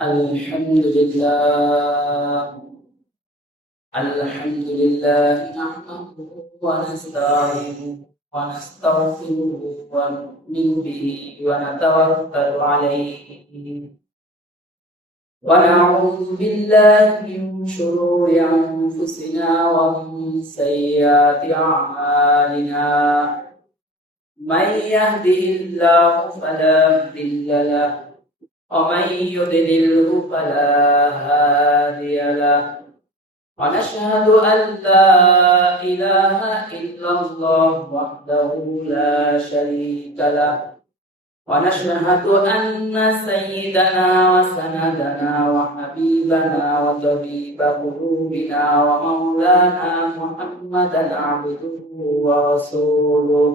الحمد لله نحمده ونستعينه ونستغفره ونؤمن به ونتوكل عليه ونعوذ بالله من شرور أنفسنا ومن سيئات أعمالنا من يهده الله فلا مضل له ومن يضلله فلا هادي له ونشهد أن لا إله إلا الله وحده لا شريك له ونشهد أن سيدنا وسندنا وحبيبنا وطبيب قلوبنا ومولانا محمدا عبده ورسوله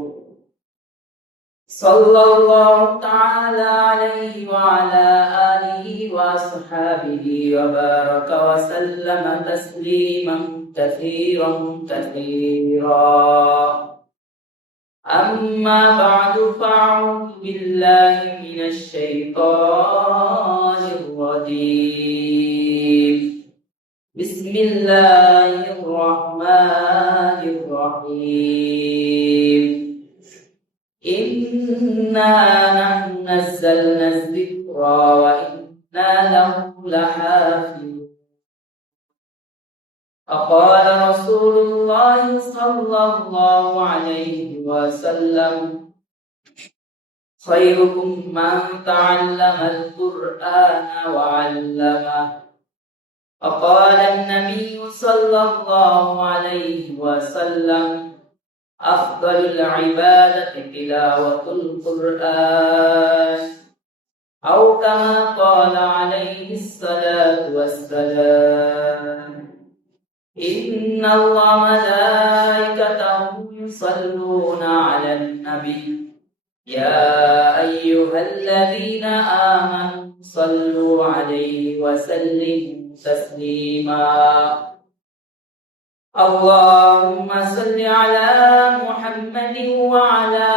صلى الله تعالى عليه وعلى آله وأصحابه وبارك وسلم تسليما كثيرا أما بعد فأعوذ بالله من الشيطان الرجيم بسم الله الرحمن الرحيم إنا نحن نزلنا الذكر وإنا له لحافظون فقال رسول الله صلى الله عليه وسلم خيركم من تعلم القرآن وعلمه فقال النبي صلى الله عليه وسلم أفضل العبادة تلاوة القرآن أو كما قال عليه الصلاة والسلام إن الله ملائكته يصلون على النبي يا أيها الذين آمنوا صلوا عليه وسلموا تسليما اللهم صل على محمد وعلى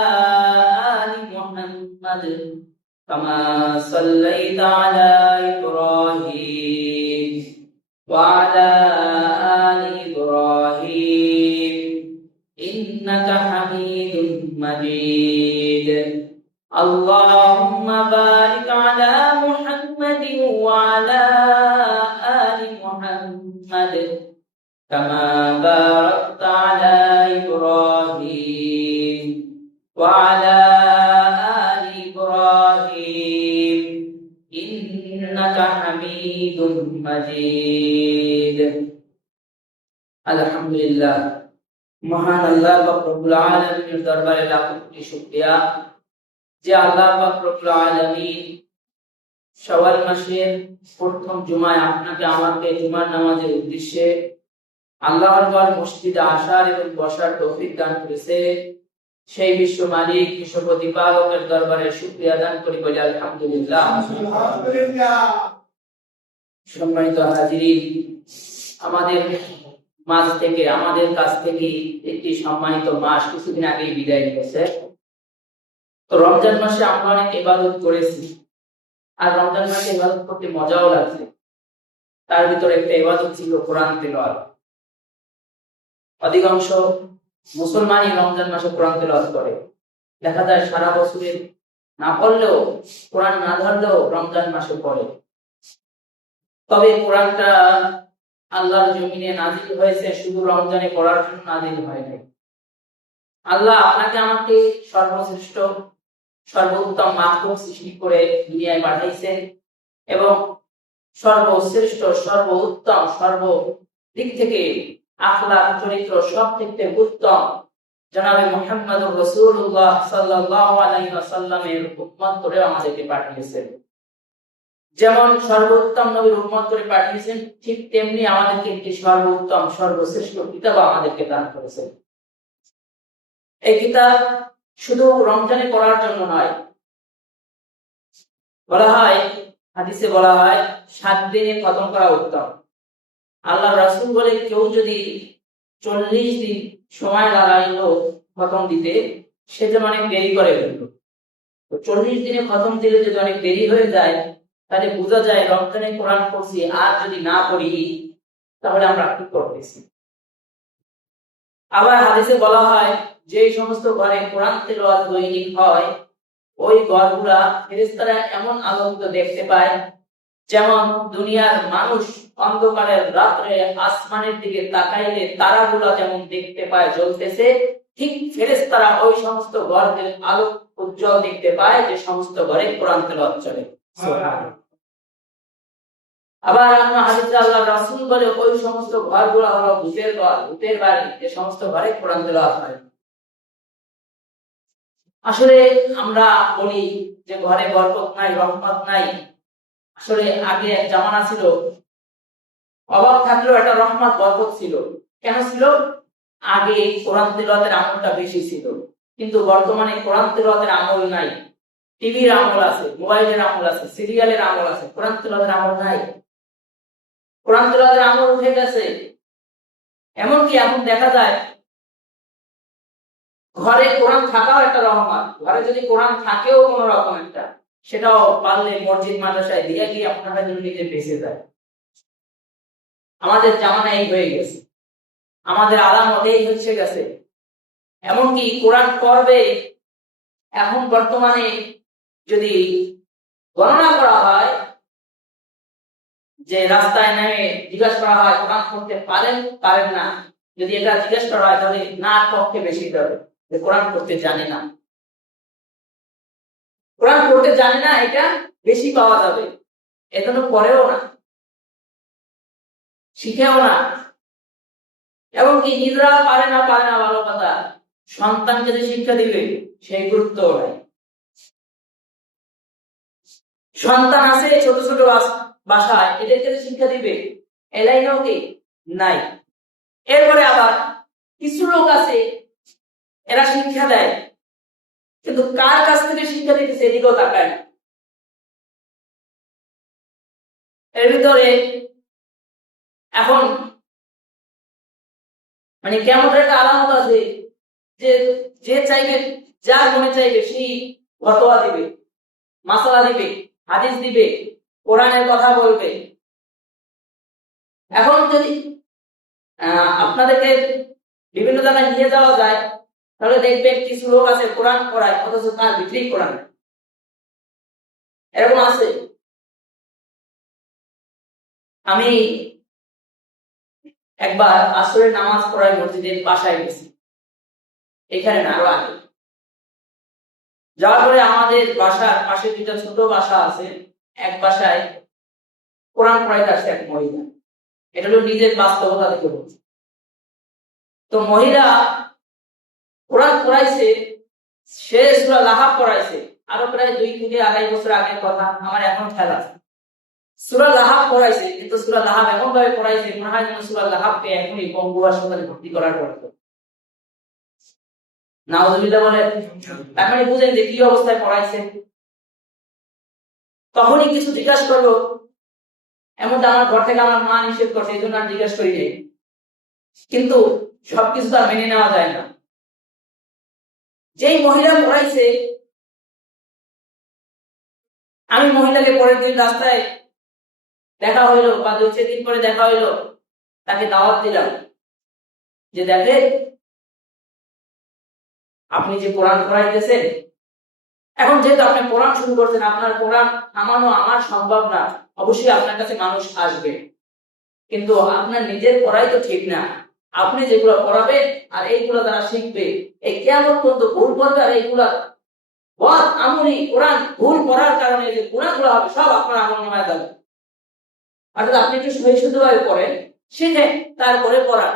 آل محمد كما صليت على إبراهيم وعلى آل إبراهيم إنك حميد مجيد اللهم بارك على محمد وعلى آل محمد كما باركت على إبراهيم وعلى آل إبراهيم إنك حميد مجيد الحمد لله মহান আল্লাহ পাক রব্বুল আলামিনের দরবারে লাখ কোটি শুকরিয়া যে আল্লাহ পাক রব্বুল আলামিন শাওয়াল মাসের প্রথম জুমায় আপনাকে আমাকে জুমার নামাজের উদ্দেশ্যে আল্লাহর ঘর মসজিদে আসার এবং বসার তৌফিক দান করেছে সেই বিশ্ব মালিক বিশ্ব প্রতিপালকের দরবারে শুকরিয়া দান করি বলি আলহামদুলিল্লাহ। সম্মানিত হাজিরিন, আমাদের মাঝ থেকে আমাদের কাছ থেকে একটি সম্মানিত মাস কিছুদিন আগেই বিদায় নিয়েছে। তো রমজান মাসে আমরা অনেক ইবাদত করেছি, আর রমজান মাসে ইবাদত করতে মজাও লাগছে। তার ভিতরে একটা ইবাদত ছিল কোরআন তিলাওয়াত। অধিকাংশ মুসলমানই রমজান মাসে কোরআন তিলাওয়াত করে। দেখা যায় সারা বছরে না পড়লেও, কোরআন না ধরলেও রমজান মাসে পড়ে। তবে কোরআনটা আল্লাহর জমিনে নাজিল হয়েছে শুধু রমজানে পড়ার জন্য নাজিল হয় নাই। আল্লাহ আপনাকে আমাকে সর্বশ্রেষ্ঠ সর্বোত্তম মাখলুক সৃষ্টি করে দুনিয়ায় পাঠাইছেন এবং সর্বশ্রেষ্ঠ সর্বোত্তম সর্বদিক থেকে আখলাক চরিত্র সব থেকে উত্তম জনাবে মুহাম্মদুর রাসূলুল্লাহ সাল্লাল্লাহু আলাইহি ওয়াসাল্লামের উম্মত করে আমাদেরকে পাঠিয়েছেন। যেমন সর্বোত্তম নবীর উম্মত করে পাঠিয়েছেন, ঠিক তেমনি আমাদেরকে একটি সর্বোত্তম সর্বশ্রেষ্ঠ কিতাব আমাদেরকে দান করেছেন। এই কিতাব শুধু রমজানে পড়ার জন্য নয়, বলা হয় হাদিসে বলা হয় 7 দিনে খতম করা উত্তম। আল্লাহ রাসূল বলে কেউ যদি 40 দিন সময় লাগাইলো খতম দিতে, সে যেন অনেক দেরি করে ফেললো। তো 40 দিনে খতম দিলে যদি অনেক দেরি হয়ে যায়, তাহলে বোঝা যায় রমজানে কোরআন পড়ছি, আর যদি না পড়ি তাহলে আমরা কি করতেছি। আবার হাদিসে বলা হয় যে সমস্ত ঘরে কোরআন তেলাওয়াত দৈনিক হয় ওই ঘরগুলা ফেরেশতারা এমন আলোকিত দেখতে পায় যেমন দুনিয়ার মানুষ অন্ধকারের রাত্রে আসমানের দিকে তাকাইলে তারাগুলা যেমন দেখতে পায় জ্বলতেছে, ঠিক ফেরেশতারা ওই সমস্ত ঘরের আলো উজ্জ্বল দেখতে পায় যে সমস্ত ঘরে কোরআন তেলাওয়াত চলে। সুবহানাল্লাহ। আবার আমরা হাদিসে আল্লাহর রাসূল বলে ওই সমস্ত ঘরগুলো হলো ভূতের ঘর, ভূতের বাড়ি, যে সমস্ত ঘরে কোরআন তেলাওয়াত হয়। আসলে আমরা বলি যে ঘরে বরকত নাই, রহমত নাই। আসলে আগে এক জামানা ছিল, অভাব থাকলেও একটা রহমত বরকত ছিল। কেন ছিল? আগে কোরআন তেলাওয়াতের আমলটা বেশি ছিল, কিন্তু বর্তমানে কোরআন তেলাওয়াতের আমল নাই। টিভির আমল আছে, মোবাইলের আমল আছে, সিরিয়ালের আমল আছে, কোরআন তেলাওয়াতের আমল নাই। কোরআন তেলাওয়াতের আমল উঠে গেছে। এমনকি এখন দেখা যায় ঘরে কোরআন থাকাও একটা রহমত। ঘরে যদি কোরআন থাকেও কোন রকম একটা, সেটাও পারলে মসজিদ মাদ্রাসায় দিয়ে গিয়ে আপনারা যদি নিজে বেঁচে যায়। আমাদের জামানা এই হয়ে গেছে, আমাদের আলামত এই হচ্ছে গেছে। এমনকি কোরআন পড়বে এখন বর্তমানে যদি গণনা করা হয়, যে রাস্তায় নেমে জিজ্ঞাসা করা হয় কোরআন পড়তে পারেন পারেন না, যদি এটা জিজ্ঞাসা করা হয় তাহলে না পক্ষে বেশি হবে, যে কোরআন পড়তে জানে না। কোরআন পড়তে জানে না এটা বেশি পাওয়া যাবে, এজন্য পড়েও না, শিখেও না। এমনকি নিজেরা পারে না ভালো কথা, সন্তানকে যে শিক্ষা দিবে সেই গুরুত্ব নাই। সন্তান আছে ছোট ছোট বাসায়, এদেরকে যে শিক্ষা দিবে এলাইনও কি নাই। এরপরে আবার কিছু লোক আছে এরা শিক্ষা দেয়, কিন্তু কার কাছ থেকে শিক্ষা দিতেছে এদিকেও তাকায় না। এর ভিতরে এখন মানে কেমন একটা আলামত আছে যে যে চাইবে, যার মনে চাইবে সেই ফতোয়া দিবে, মাসালা দিবে, হাদিস দিবে, কোরআনের কথা বলবে। এখন যদি আপনাদেরকে বিভিন্ন জায়গায় নিয়ে যাওয়া যায় তাহলে দেখবেন কিছু লোক আছে কোরআন পড়ায় অথচ তার ভিতরেই কোরআন, এরকম আছে। আমি একবার আসরের নামাজ পড়াই মসজিদের বাসায় গেছি, এখানে না আরো আগে। যাওয়ার পরে আমাদের বাসার পাশে দুইটা ছোট বাসা আছে, এক বাসায় কোরআন পড়াইতে আসছে এক মহিলা। এটা হলো নিজের বাস্তবতা থেকে বলছে। তো মহিলা কোরআন পড়াইছে, সে সূরা লাহাব পড়াইছে, আরো প্রায় 2 থেকে 2.5 বছর আগের কথা, আমার এখন খেয়াল আছে। সূরা লাহাব পড়াইছে, কিন্তু সূরা লাহাব এমন ভাবে পড়াইছে মনে হয় যেন সূরা লাহাবকে এখনই পঙ্গু হাসপাতালে ভর্তি করার কথা। নাউজুবিল্লাহ বলে। তার মানে বুঝেন যে কি অবস্থায় পড়াইছে। তখনই কিছু জিজ্ঞাসা করলো, এমনটা আমার ঘর থেকে আমার মা নিষেধ করছে, এই জন্য আর জিজ্ঞাসা করি নাই। কিন্তু সবকিছু তো মেনে নেওয়া যায় না। যেই মহিলা পড়াইছে, আমি মহিলাকে পরের দিন রাস্তায় দেখা হইলো বা 2-4 দিন পরে দেখা হইলো, তাকে দাওয়াত দিলাম যে দেখেন আপনি যে কোরআন পড়াইতেছেন, এখন যেহেতু আপনি কোরআন শুরু করছেন, আপনার কোরআন থামানো আমার সম্ভব না। অবশ্যই আপনার কাছে মানুষ আসবে, কিন্তু আপনার নিজের পড়াই তো ঠিক না। আপনি যেগুলো পড়াবেন আর এইগুলো তারা শিখবে, এই কিয়ামত পর্যন্ত ভুল করবে, আর এইগুলা বদ আমলি কোরআন ভুল পড়ার কারণে যে গুনাহগুলো হবে সব আপনার আমল নামায় যাবে। অর্থাৎ আপনি একটু সহিষ্ণুভাবে পড়েন, শিখে তারপরে পড়া।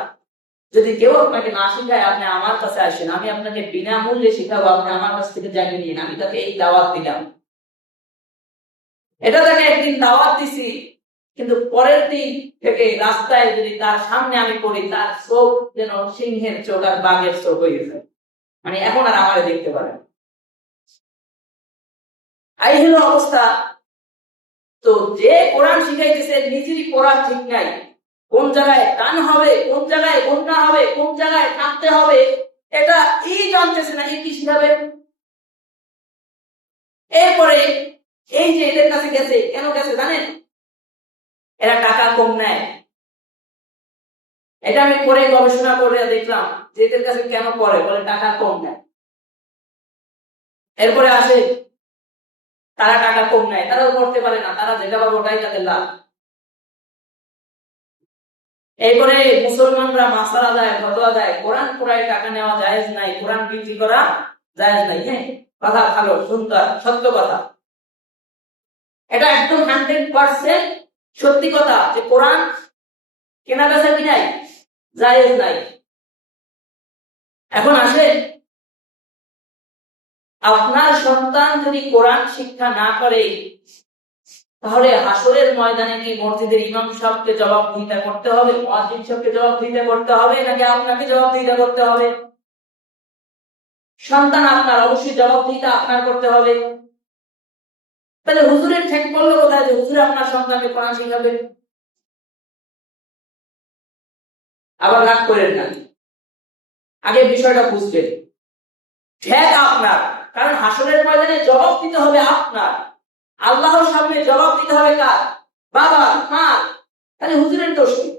যদি কেউ আপনাকে না শিখায় আপনি আমার কাছে আসেন, আমি আপনাকে বিনামূল্যে শিখাবো, আপনি আমার কাছ থেকে জানিয়ে নিন। আমি তাকে এই দাওয়াত দিলাম। এটা তাকে একদিন দাওয়াত দিছি, কিন্তু পরের দিন থেকে রাস্তায় যদি তার সামনে আমি পড়ি, তার চোখ যেন সিংহের চোখ আর বাঘের চোখ হয়ে যায়, মানে এখন আর আমারে দেখতে পারে। এই হলো অবস্থা। তো যে কোরআন শিখাইতেছে নিজেরই পড়া ঠিক নাই, কোন জায়গায় টান হবে, কোন জায়গায় বন্যা হবে, কোন জায়গায় টানতে হবে, এটা জানতেছে না, কি শিখাবে। এরপরে এই যে এদের কাছে গেছে, কেন গেছে জানেন? এরা টাকা কম নেয়। এটা আমি পরে গবেষণা করে দেখলাম যে এদের কাছে কেন পড়ে, বলে টাকা কম নেয়। এরপরে আসে তারা টাকা কম নেয়, তারাও করতে পারে না, তারা যেটা পাবে ওটাই তাদের লাভ। এরপরে মুসলমানরা মাসালা দেয়, ফতোয়া দেয়, কোরআন পড়ায় টাকা নেওয়া জায়েজ নাই, কোরআন বিক্রি করা জায়েজ নাই। হ্যাঁ, কথা ভালো, সুন্দর, সত্য কথা। এটা একদম 100% সত্যি কথা যে কোরআন কেনা বেচা কি নাই, জায়েজ নাই। এখন আসে, আপনার সন্তান যদি কোরআন শিক্ষা না করে, তাহলে হাসরের ময়দানে কি মসজিদের ইমাম সাহেবকে জবাবদিহিতা করতে হবে, মুয়াজ্জিন সাহেবকে জবাবদিহিতা করতে হবে, নাকি আপনাকে জবাবদিহিতা করতে হবে? সন্তান আপনার, অবশ্যই জবাবদিহিতা আপনার করতে হবে। তাহলে হুজুরের ঠেক পড়লো কোথায় যে হুজুর আপনার সন্তানকে কোরআন শিখাবে? আবার রাগ করেন না, আগে বিষয়টা বুঝবেন। ঠেক আপনার, কারণ হাসরের ময়দানে জবাব দিতে হবে আপনার, আল্লাহর সামনে জবাব দিতে হবে কার? বাবা, মা। তাহলে হুজুরের দোষ কি?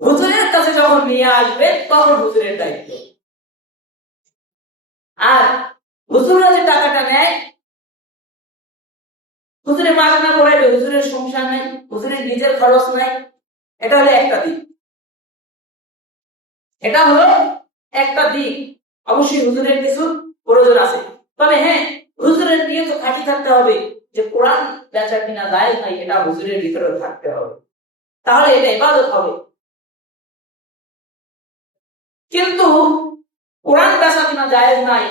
হুজুরের কাছে যখন নিয়ে আসবেন তখন হুজুরের দায়িত্ব। আর হুজুররা যে টাকাটা নেয়, হুজুরের মাগনা পড়াইবে, হুজুরের সংসার নাই, হুজুরের নিজের খরচ নাই, এটা হলো একটা দিক। এটা হলো একটা দিক। অবশ্যই হুজুরের কিছু প্রয়োজন আছে, তবে হ্যাঁ, হুজুরের নিয়ে তো খাঁটি থাকতে হবে যে কোরআন বেচা কিনা জায়েজ নাই, এটা হুজুরের ভিতরে থাকতে হবে, তাহলে এটা ইবাদত হবে। কিন্তু কোরআন বেচা কিনা জায়েজ নাই,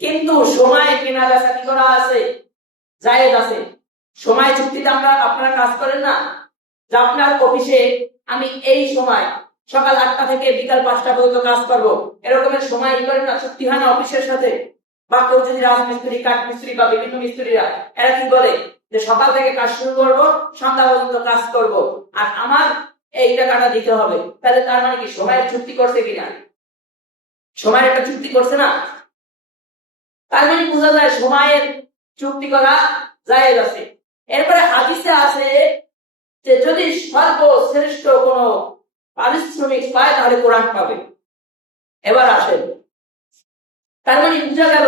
কিন্তু সময় কেনা বেচা কি করা আছে, জায়েজ আছে। সময় চুক্তিতে আপনারা কাজ করেন না, যে আপনার অফিসে আমি এই সময় সকাল 8টা থেকে বিকাল 5টা পর্যন্ত কাজ করব, এরকমের সময় করেন না, চুক্তি হয় না অফিসের সাথে? বা কেউ যদি রাজমিস্ত্রি, কাঠমিস্ত্রি বা বিভিন্ন মিস্ত্রিরা, এরা কি বলে যে সকাল থেকে কাজ শুরু করব, সন্ধ্যা পর্যন্ত কাজ করব, আর আমার এই টাকাটা দিতে হবে। তাহলে তার মানে কি সময়ের চুক্তি করছে কিনা? সময়ের একটা চুক্তি করছে না? তার মানে বোঝা যায় সময়ের চুক্তি করা জায়েজ আছে। এরপরে হাদিসে আছে যে যদি সর্বশ্রেষ্ঠ কোন পারিশ্রমিক পায় তাহলে কোরআন পাবে। এবার আসেন, তার মানে বোঝা গেল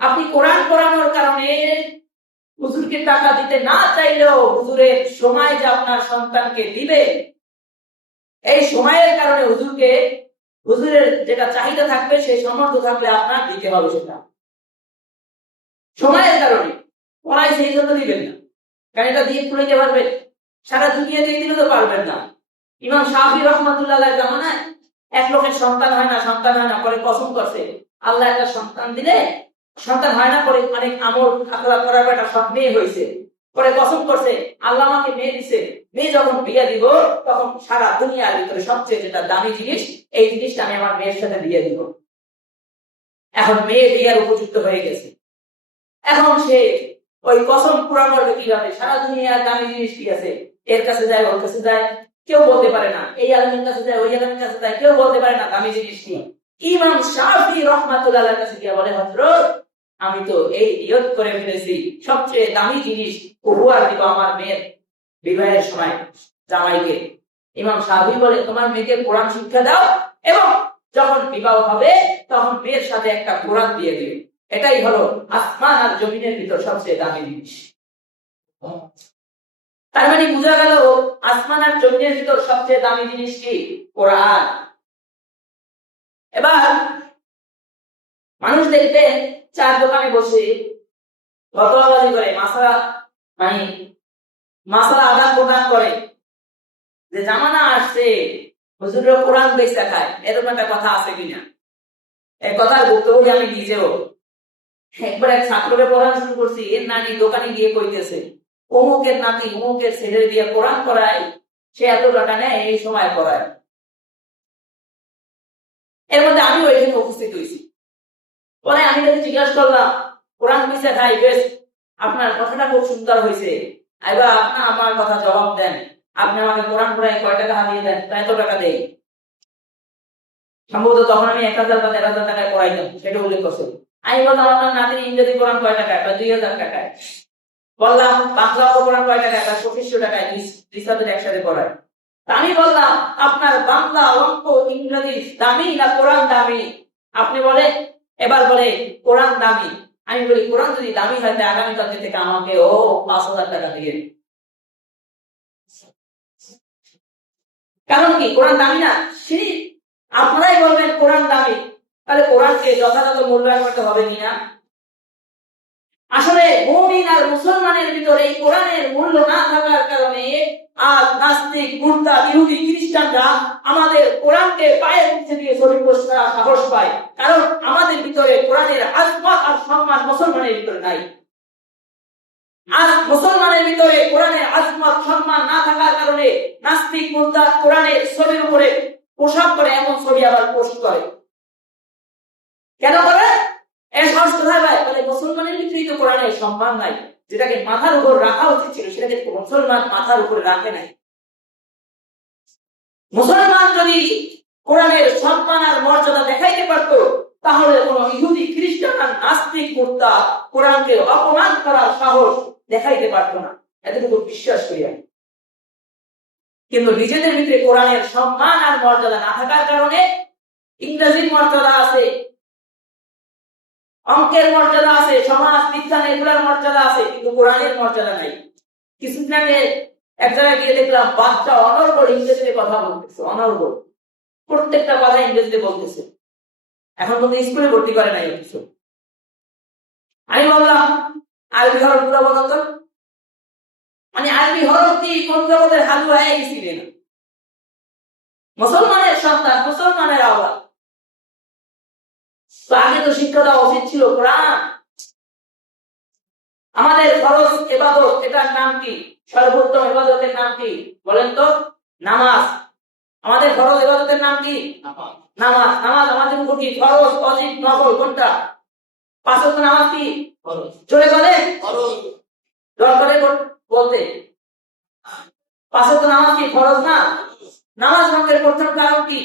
আপনি কোরআন পড়ানোর কারণে হুজুরকে টাকা দিতে না চাইলেও হুজুরের সময় যে আপনার সন্তানকে দিবে, এই সময়ের কারণে হুজুরের যেটা চাহিদা থাকবে, সেই সামর্থ্য থাকলে আপনার দিতে হবে সেটা। সময়ের কারণে পড়াই সেই জন্য দিবেন না, কারণ এটা দিয়ে খুলে পারবেন? সারা দুনিয়া দিয়ে দিলে তো পারবেন না। ইমাম শাফি রহমাতুল্লাহ জামানায় এক লোকের সন্তান হয় না, পরে কসম করছে আল্লাহ একটা সন্তান দিলে, সন্তান হয় না, পরে অনেক আমল খাতরা করার একটা সব মেয়ে হয়েছে, পরে কসম করছে আল্লাহ আমাকে মেয়ে দিছে, মেয়ে যখন বিয়ে দিব তখন সারা দুনিয়ার ভিতরে সবচেয়ে যেটা দামি জিনিস, এই জিনিসটা আমি আমার মেয়ের সাথে দিয়ে দিব। এখন মেয়ে বিয়ার উপযুক্ত হয়ে গেছে, এখন সে ওই কসম পুরা করবে কিভাবে? সারা দুনিয়ার দামি জিনিস কি আছে, এর কাছে যায়, ওর কাছে যায়, কেউ বলতে পারে না। এই আলমের কাছে যায়, ওই আলমের কাছে যায়, কেউ বলতে পারে না দামি জিনিস কি। ইমাম শাফি রাহমাতুল্লাহর কাছে গিয়ে বলে, হযরত আমি তো এই নিয়ত করে ফেলেছি সবচেয়ে দামি জিনিস উপহার দিব আমার মেয়ের বিবাহের সময় জামাইকে। ইমাম শাফি বলে, তোমার মেয়েকে কোরআন শিক্ষা দাও এবং যখন বিবাহ হবে তখন মেয়ের সাথে একটা কোরআন দিয়ে দিবে। এটাই হলো আসমান আর জমিনের ভিতর সবচেয়ে দামি জিনিস। তার মানে বোঝা গেল আসমান আর জমিনের ভিতর সবচেয়ে দামি জিনিস কি? কোরআন। এবার মানুষ দেখতে চার দোকানে বসে ফতোয়াবাজি করে, মাসালা আদান প্রদান করে, যে জামানা আসছে হুজুররা কোরআন বেচতে খায়, এরকম একটা কথা আছে কিনা? এই কথার ভুক্তভোগী আমি নিজেও। একবার এক ছাত্রকে পড়ানো শুরু করছি, এর নানি দোকানে গিয়ে কইতেছে অমুকের নাতি অমুকের ছেলে দিয়ে কোরআন পড়ায়, সে এত টাকা নেয়, এই সময় পড়ায়। এর মধ্যে আমি ওইখানে উপস্থিত হয়েছি। পরে আমি তাকে জিজ্ঞাসা করলাম, কোরআন পিছে খাই, বেশ আপনার কথাটা খুব সুন্দর হয়েছে, এবার আপনি আমার কথা জবাব দেন, আপনি আমাকে কোরআন পড়ায় কয় টাকা হারিয়ে দেন? তাই এত টাকা দেই। সম্ভবত তখন আমি 1000 বা 15,000 টাকায় পড়াইতাম, সেটা উল্লেখ করছে। আমি বললাম আপনার নাতির ইংরেজি কোরআন কয় টাকায়? 2000 টাকায়। বললাম বাংলা কোরআন কয় টাকায়? 2500 টাকায়। রিসার্চের একসাথে পড়ায়। আমি বললাম আপনার বাংলা, অঙ্ক, ইংরেজি দামি না কোরআন দামি? আপনি বলে এবার বলে কোরআন দামি। আমি বলি কোরআন যদি দামি হয় তাহলে আগামীকাল থেকে আমাকে 5000 টাকা দিয়ে। কারণ কি? কোরআন দামি না? আপনারাই বলবেন কোরআন দামি, তাহলে কোরআনকে যথাযথ মূল্যায়ন করতে হবে কিনা? আসলে মুমিন আর মুসলমানের ভিতরে এই কোরআনের মূল্য না থাকার কারণে আজ নাস্তিক, মুরতাদ, ইহুদি, খ্রিস্টানরা আমাদের কোরআনকে পায়ের নিচে দিয়ে শরীর বসার সাহস পায়। কারণ আমাদের ভিতরে কোরআনের আজমত আর সম্মান মুসলমানের ভিতরে নাই। আজ মুসলমানের ভিতরে কোরআনের আজমত সম্মান না থাকার কারণে নাস্তিক, মুরতাদ কোরআনের ছবির উপরে পোশাক করে এমন ছবি আবার পোস্ট করে। কেন করে? মুসলমানের ভিতরেই তো কোরআনের সম্মান নাই। যেটাকে মাথার উপর রাখা উচিত ছিল সেটাকে মুসলমান মাথার উপরে রাখে নাই। মুসলমান যদি কোরআনের সম্মান আর মর্যাদা দেখাইতে পারত, তাহলে কোন ইহুদি, খ্রিস্টান আর নাস্তিক মুরতাদ কোরআনকে অপমান করার সাহস দেখাইতে পারত না, এতটুকু বিশ্বাস করি আমি। কিন্তু নিজেদের ভিতরে কোরআনের সম্মান আর মর্যাদা না থাকার কারণে ইংরেজির মর্যাদা আছে, অঙ্কের মর্যাদা আছে, সমাজ বিজ্ঞান এগুলোর মর্যাদা আছে, কিন্তু কোরআনের মর্যাদা নাই। কিছুদিন আগে এক জায়গায় গিয়ে দেখলাম বাচ্চা অনর্গল ইংরেজিতে কথা বলতেছে, অনর্গল, প্রত্যেকটা কথা ইংরেজিতে বলতেছে। এখন পর্যন্ত স্কুলে ভর্তি করে নাই কিছু। আমি বললাম আরবি হরফ গুলো বলতো, মানে আরবি হরফ কি কোন জগতের হালু হয়ে গেছিলেন? মুসলমানের সন্তান, মুসলমানের আওয়াজ, তো আগে তো শিক্ষা দেওয়া উচিত ছিল কোরআন। আমাদের ফরজ ইবাদত, এটার নাম কি? সর্বোত্তম ইবাদতের নাম কি বলেন তো? নামাজ। আমাদের ফরজ ইবাদতের নাম কি? নামাজ। নামাজ আমাদের উপর কি ফরজ, ওয়াজিব, নফল কোনটা? 5 ওয়াক্ত নামাজ কি ফরজ? জোরে বলে ফরজ। দরকারে বলতে 5 ওয়াক্ত নামাজ কি ফরজ না? নামাজ ভঙ্গের প্রথম কারণ কি?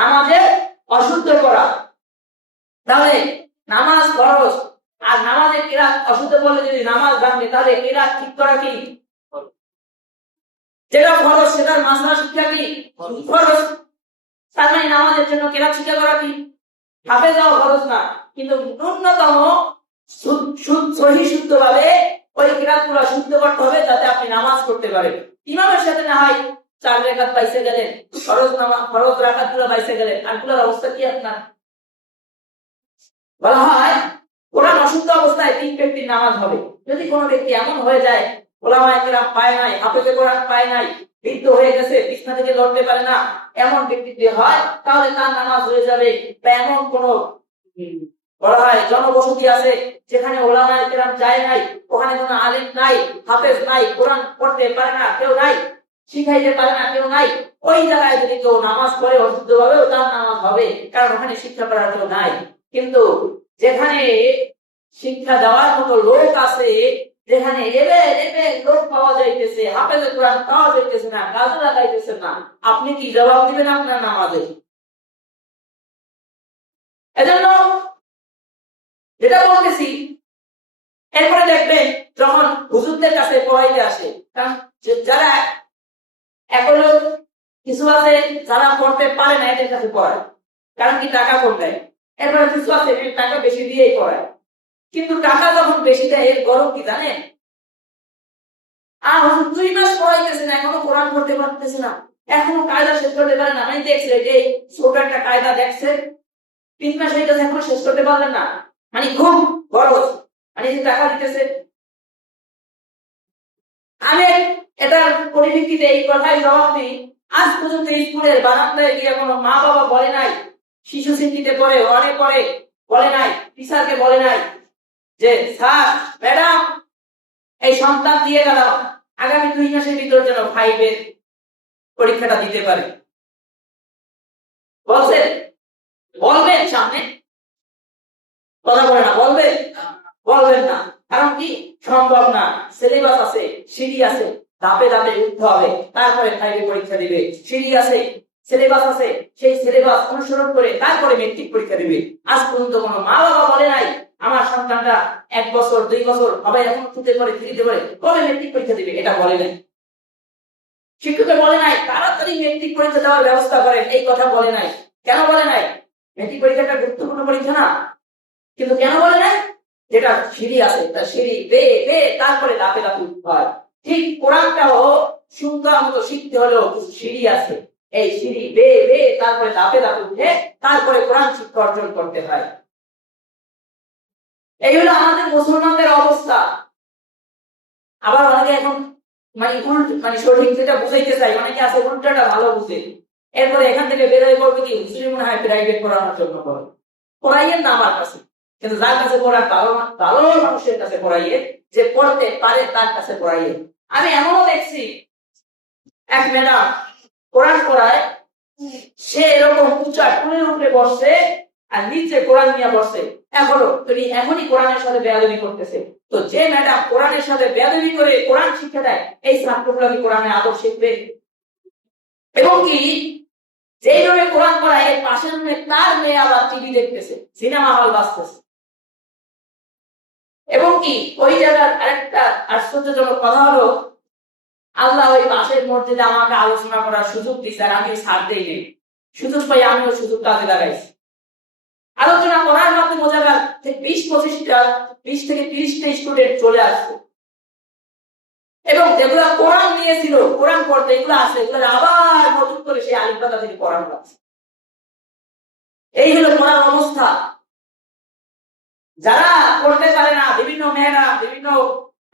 নামাজের অশুদ্ধ করা। তাহলে নামাজ ফরজ, আর নামাজের কিরাত অশুদ্ধ বলে যদি নামাজ ভাঙে, তাহলে কিরাত ঠিক করা কি যেটা ফরজ সেটার মাসলা শিক্ষা কি ফরজ। তার মানে নামাজের জন্য কিরাত শিক্ষা করা কি হাফেজ হওয়া ফরজ না, কিন্তু ন্যূনতম সহি শুদ্ধভাবে ওই কিরাতগুলো শুদ্ধ করতে হবে যাতে আপনি নামাজ পড়তে পারেন। ইমামের সাথে না হয় 4 রাকাত পাইছে গেলেন, ফরজ নামাজ ফরজ রাকাতগুলো পাইছে গেলেন, আরগুলোর অবস্থা কি আপনার? বলা হয় কোরআন অশুদ্ধ অবস্থায় 3 ব্যক্তির নামাজ হবে। যদি কোনো ব্যক্তি এমন হয়ে যায় ওলামায়ে কেরাম পায় নাই, হাফেজে কোরআন পায় নাই, বৃদ্ধ হয়ে গেছে, বিছানা থেকে লড়তে পারে না, এমন ব্যক্তি যদি হয় তাহলে তার নামাজ হয়ে যাবে। বা এমন কোন বলা হয় জনবসতি আছে যেখানে ওলামায়ে কেরাম যায় নাই, ওখানে কোনো আলেম নাই, হাফেজ নাই, কোরআন পড়তে পারে না কেউ নাই, শিখাইতে পারে না কেউ নাই, ওই জায়গায় যদি কেউ নামাজ পড়ে অশুদ্ধভাবে তার নামাজ হবে, কারণ ওখানে শিক্ষা করার কেউ নাই। কিন্তু যেখানে শিক্ষা দেওয়ার মতো লোক আছে, যেখানে লোক পাওয়া যাইতেছে, হাফেজে কোরআন পাওয়া যাইতেছে না, কাজে লাগাইতেছে না, আপনি কি জবাব দিবেন আপনার নামাজে? এজন্য যেটা বলতেছি, এরপরে দেখবেন যখন হুজুরদের কাছে পড়াইতে আসে, যারা একলো কিছু আছে যারা পড়তে পারে না এদের কাছে পড়ায়, কারণ কি টাকা কম দেয়। এরপরে কিছু আছে টাকা বেশি দিয়েই পড়ায়, কিন্তু টাকা যখন বেশি দেয় এর গরম কি জানেন? আর হুজুর 2 মাস পড়াইতেছে না, এখনো কোরআন পড়তে পারতেছে না, এখনো কায়দা শেষ করতে পারে না। মানে দেখছে যে ছোট একটা কায়দা দেখছে, 3 মাস হয়ে গেছে এখনো শেষ করতে পারলেন না, মানে খুব গরজ, মানে টাকা দিতেছে। আমি এটার পরিপ্রেক্ষিতে এই কথাই জবাব দিই, আজ পর্যন্ত স্কুলের বারান্দায় গিয়ে কোনো মা বাবা বলে নাই, শিশু শ্রেণীতে পড়ে অনেক পড়ে বলে নাই, টিচারকে বলে নাই যে স্যার ম্যাডাম এই সন্তান দিয়ে গেল, আগামী 2 মাসের ভিতর যেন 5 এর পরীক্ষাটা দিতে পারে। বলছে? বলবেন সামনে? কথা বলে না, বলবেন? বলবেন না, কারণ কি সম্ভব না, সিলেবাস আছে, সিডি আছে, ধাপে ধাপে উঠতে হবে, তারপরে 5 এর পরীক্ষা দিবে, সিডি আছে, সিলেবাস আছে, সেই সিলেবাস অনুসরণ করে তারপরে মেট্রিক পরীক্ষা দিবে। আজ পর্যন্ত কোনো মা বাবা বলে নাই আমার সন্তানরা 1 বছর 2 বছর হবে এখন টুতে করে ফিরিতে পারে কবে মেট্রিক পরীক্ষা দিবে, এটা বলে নাই। শিক্ষকরা বলে নাই তাড়াতাড়ি মেট্রিক পরীক্ষা দেওয়ার ব্যবস্থা করেন, এই কথা বলে নাই। কেন বলে নাই? মেট্রিক পরীক্ষাটা গুরুত্বপূর্ণ পরীক্ষা না? কিন্তু কেন বলে নাই? যেটা সিঁড়ি আছে তার সিঁড়ি বেয়ে বেয়ে তারপরে ধাপে ধাপে উঠতে হয়। ঠিক কোরআনটাও সুন্দর মতো শিখতে হলেও কিছু সিঁড়ি আছে, এই সিঁড়ি বেয়ে বেয়ে তারপরে ধাপে ধাপে উঠে তারপরে কোরআন শিক্ষা অর্জন করতে হয়। এই হলো আমাদের মুসলমানদের অবস্থা। আবার অনেকে এখন মানে সঠিক যেটা বুঝাইতে চাই, অনেকে আছে উল্টাটা ভালো বুঝে, এরপরে এখান থেকে বেরোয় করবে কি হুজুরি মনে হয় প্রাইভেট পড়ানোর জন্য করে। পড়াইয়ের না আমার কাছে, কিন্তু যার কাছে পড়ার ভালো ভালো মানুষের কাছে পড়াইয়ে, যে পড়তে পারে তার কাছে পড়াইয়ে। আমি এমনও দেখছি এক ম্যাডাম কোরআন পড়ায়, সে এরকম উঁচা টুলের উপরে বসছে আর নিচে কোরআন নিয়ে বসছে, এখনই কোরআনের সাথে বেয়াদবি করতেছে। তো যে ম্যাডাম কোরআনের সাথে বেয়াদবি করে কোরআন শিক্ষা দেয়, এই ছাত্রগুলো কি কোরআনের আদব শিখবে? এবং কি যেইভাবে কোরআন পড়ায় এর পাশের তার মেয়ে আবার টিভি দেখতেছে, সিনেমা হল বাজতেছে। এবং কি ওই জায়গার আরেকটা আশ্চর্যজনক কথা হলো, আল্লাহ ওই পাশের মসজিদে আমাকে আলোচনা করার সুযোগ দিচ্ছে আর আমিও ছাড় দেই নেই, সুযোগ পাই আমিও সুযোগ কাজে লাগাইছি। আলোচনা করার মাধ্যমে জায়গা 20 থেকে 30টা স্টুডেন্ট চলে আসছে, এবং যেগুলো কোরআন নিয়েছিল কোরআন পড়তে এগুলো আছে, এগুলো আবার নতুন করে সেই আলিফবাতা থেকে কোরআন পড়ছে। এই হলো পড়ার অবস্থা। যারা পড়তে পারে না, বিভিন্ন মেয়েরা বিভিন্ন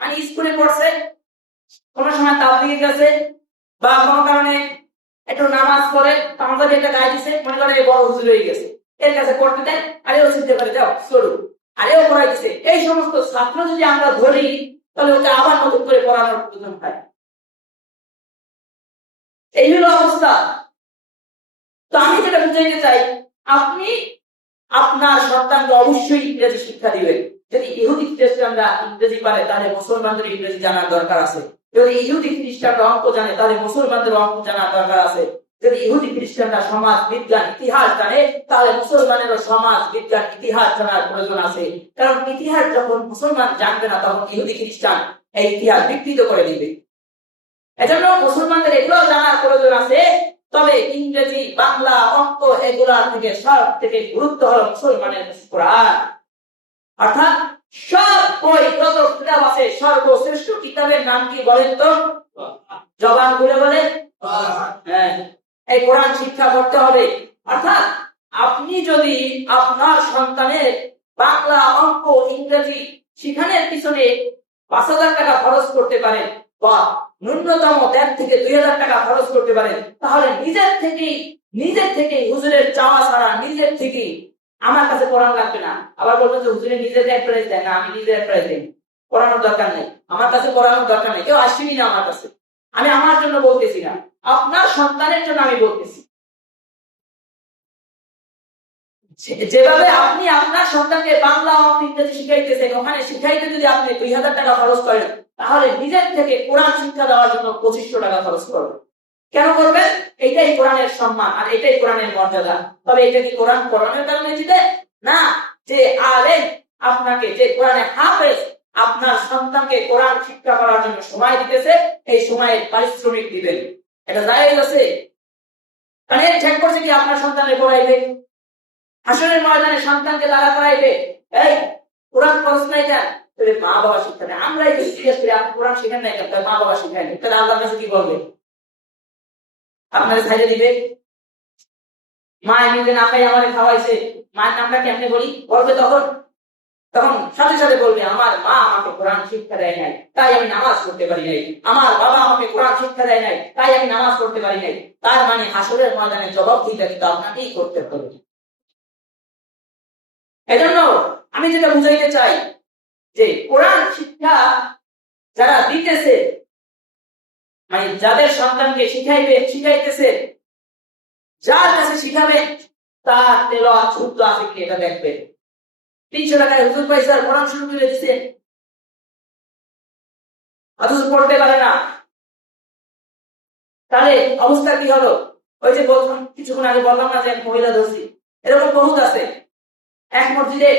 মানে স্কুলে পড়ছে, কোন সময় তাবলীগে গেছে বা কোনো কারণে একটু নামাজ পড়ে আমাদের একটা গায়ে দিছে, মনে করে বড় হুজুর হয়ে গেছে, এর কাছে পড়তে দেয়, আরেও চিনতে পারে যাও সরু, আরেও পড়াই দিছে। এই সমস্ত ছাত্র যদি আমরা ধরি তাহলে ওকে আবার নতুন করে পড়ানোর প্রয়োজন হয়। এই হলো অবস্থা। তো আমি যেটা বুঝাইতে চাই, আপনি আপনার সন্তানকে অবশ্যই ইংরেজি শিক্ষা দিবেন। যদি ইহুদি খ্রিস্টানরা ইংরেজি পারে তাহলে মুসলমানদের ইংরেজি জানার দরকার আছে। যদি ইহুদি খ্রিস্টানরা অঙ্ক জানে তাহলে মুসলমানদের অঙ্ক জানার দরকার আছে। যদি ইহুদি খ্রিস্টানরা সমাজ বিজ্ঞান ইতিহাস জানে তাহলে মুসলমানেরও সমাজ বিজ্ঞান ইতিহাস জানার প্রয়োজন আছে। কারণ ইতিহাস যখন মুসলমান জানবে না তখন ইহুদি খ্রিস্টান এই ইতিহাস বিকৃত করে দিবে। এজন্য মুসলমানদের এগুলো জানার প্রয়োজন আছে। তবে ইংরেজি, বাংলা, অঙ্ক এগুলার থেকে সব থেকে গুরুত্ব হলো মুসলমানের কোরআন। অর্থাৎ সব বই যত কিতাব আছে সর্বশ্রেষ্ঠ কিতাবের নাম কি বলেন তো? জবান খুলে বলেন। হ্যাঁ, এই কোরআন শিক্ষা করতে হবে। অর্থাৎ আপনি যদি আপনার সন্তানের বাংলা, অঙ্ক, ইংরেজি শিখানোর পিছনে 5,000 টাকা খরচ করতে পারেন বা ন্যূনতম 1,500 থেকে 2,000 টাকা খরচ করতে পারেন, তাহলে নিজের থেকেই হুজুরের চাওয়া ছাড়া নিজের থেকেই আমার কাছে কোরআন লাগবে না। আবার বলবেন যে হুজুরের নিজের প্রাইজ দেয় না, আমি নিজের প্রাইজ দিই, পড়ানোর দরকার নেই, আমার কাছে পড়ানোর দরকার নেই, কেউ আসবেই না আমার কাছে। আমি আমার জন্য বলতেছি না, আপনার সন্তানের জন্য আমি বলতেছি। যেভাবে আপনি আপনার সন্তানকে বাংলা ও ইংরেজি শিখাইতেছেন, ওখানে শিখাইতে যদি আপনি 2,000 টাকা খরচ করেন, তাহলে নিজের থেকে কোরআন শিক্ষা দেওয়ার জন্য 2,500 টাকা খরচ করবেন। কেন করবেন? এটাই কোরআনের সম্মান আর এটাই কোরআনের মর্যাদা। তবে এটা কি কোরআন পড়ানোর কারণে দিতে না, যে আলেম আপনাকে, যে কোরআনের হাফেজ আপনার সন্তানকে কোরআন শিক্ষা করার জন্য সময় দিতেছে, এই সময়ের পারিশ্রমিক দিবেন, এটা জায়েজ আছে? মানে ঠিক করছে কি আপনার সন্তানের পড়াইবে, হাসরের ময়দানে সন্তানকে দাঁড়া করাইবে, এই কোরআন পড়ছ নাই কেন? মা বাবা শিক্ষা নেই, আমরাই তো জিজ্ঞেস করি আপনি কোরআন শিখেন নাই কেন? মা বাবা শিখায়নি, তাহলে আল্লাহর কাছে কি বলবে? আপনার ছাইড়ে দিবে। মা এমনিতে না খাই আমাদের খাওয়াইছে, মায়ের নামটা কেমনে বলবে তখন সাথে সাথে বলবে আমার মা আমাকে কোরআন শিক্ষা দেয় নাই তাই আমি নামাজ পড়তে পারি নাই, আমার বাবা আমাকে কোরআন শিক্ষা দেয় নাই তাই আমি নামাজ পড়তে পারি নাই। তার মানে হাসরের ময়দানে জবাবদিহিতা কিন্তু আপনাকেই করতে হবে। এজন্য আমি যেটা বুঝাইতে চাই যে কোরআন শিক্ষা যারা দিতেছে, মানে যাদের সন্তানকে শিখাইতেছে, যার কাছে শিখাবেন তার তেলাওয়াত শুদ্ধ আছে কি এটা দেখবেন। 300 টাকায় হুজুর পয়সা কোরআন শুরু করে দিচ্ছে, অথচ পড়তে পারে না, তাহলে অবস্থা কি হলো? ওই যে বললাম কিছুক্ষণ আগে বললাম না যে এক মহিলা ধরছি, এরকম বহুত আছে। এক মসজিদে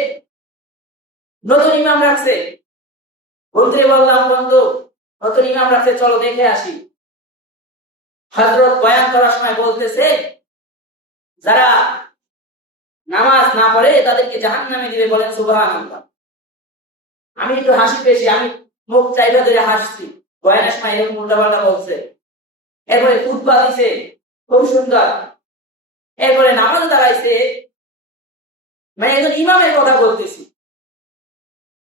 নতুন ইমাম রাখছে, বন্ধুরে বললাম বন্ধু নতুন ইমাম রাখছে চলো দেখে আসি। হযরত বয়ান করার সময় বলতেছে যারা নামাজ না পড়ে তাদেরকে জাহান্নামে দিবে, বলেন সুবহানাল্লাহ। আমি একটু হাসি পেয়েছি, আমি মুখ চাইবা ধরে হাসছি, বয়ানের সময় এরকম উল্টাপাল্টা বলছে। এরপরে খুতবা দিছে খুব সুন্দর, এরপরে নামাজ দাঁড়াইছে, মানে একজন ইমামের কথা বলতেছি,